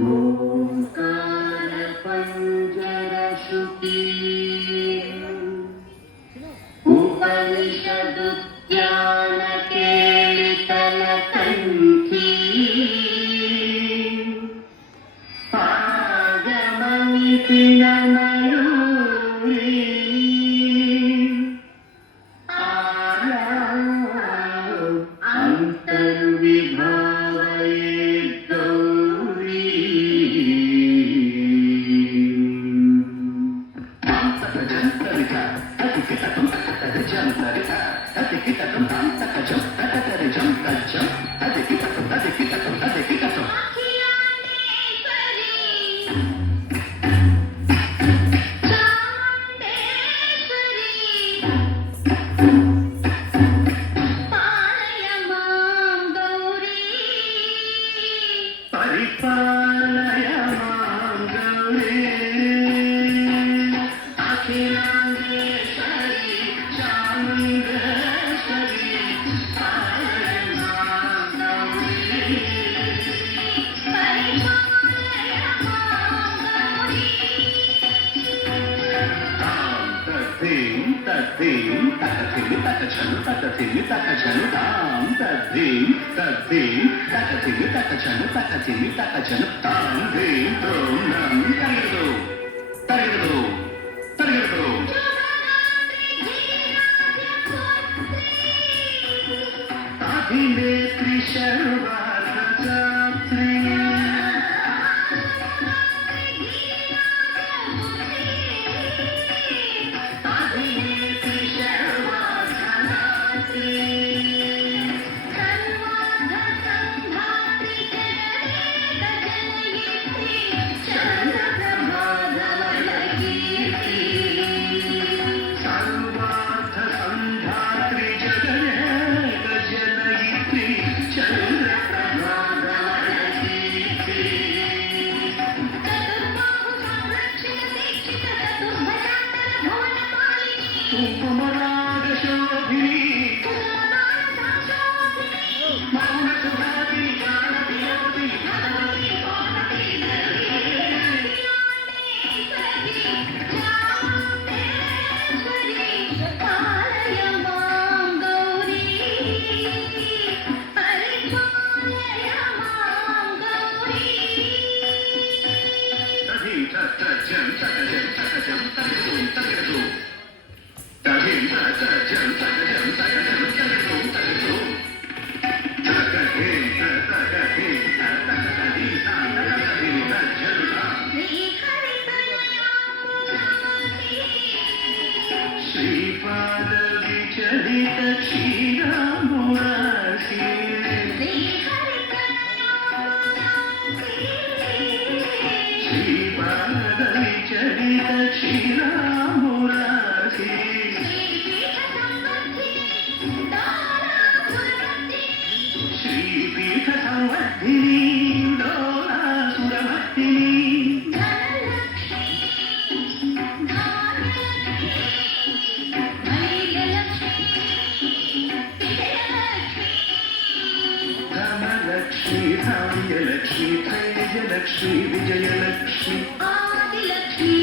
ఓంకార పంజర శృతి ఉపనిషదుద్యాన కేళితల కంఠీ ఆగమనితిన మయూరీ అంతర్విభావయే గౌరీ పరిపాలయ మాం గౌరీ అఖిలాండేశ్వరి చాముండేశ్వరి పాలయ మాం గౌరీ పరిపాలయ మాం గౌరీ తద్ధీం తద్ధీం తకథిమి తకచను తకథిమి తకచను తాం తద్ధీం తద్ధీం తకథిమి తకచను తకథిమి తకచను తాం ధీం త్రోం నం తరిగదు తరిగదు తరిగదు అభినేత్రి శర్వార్ధశాస్త్రి శ్రీపాద విచలిత క్షీరామురాశి శ్రీపాద విచలిత క్షీరామురాశి శ్రీపీఠ సంవర్ధిని డోలాసురమర్దిని ధనలక్ష్మి ధాన్యలక్ష్మి ధైర్యలక్ష్మి విజయలక్ష్మి ఆదిలక్ష్మి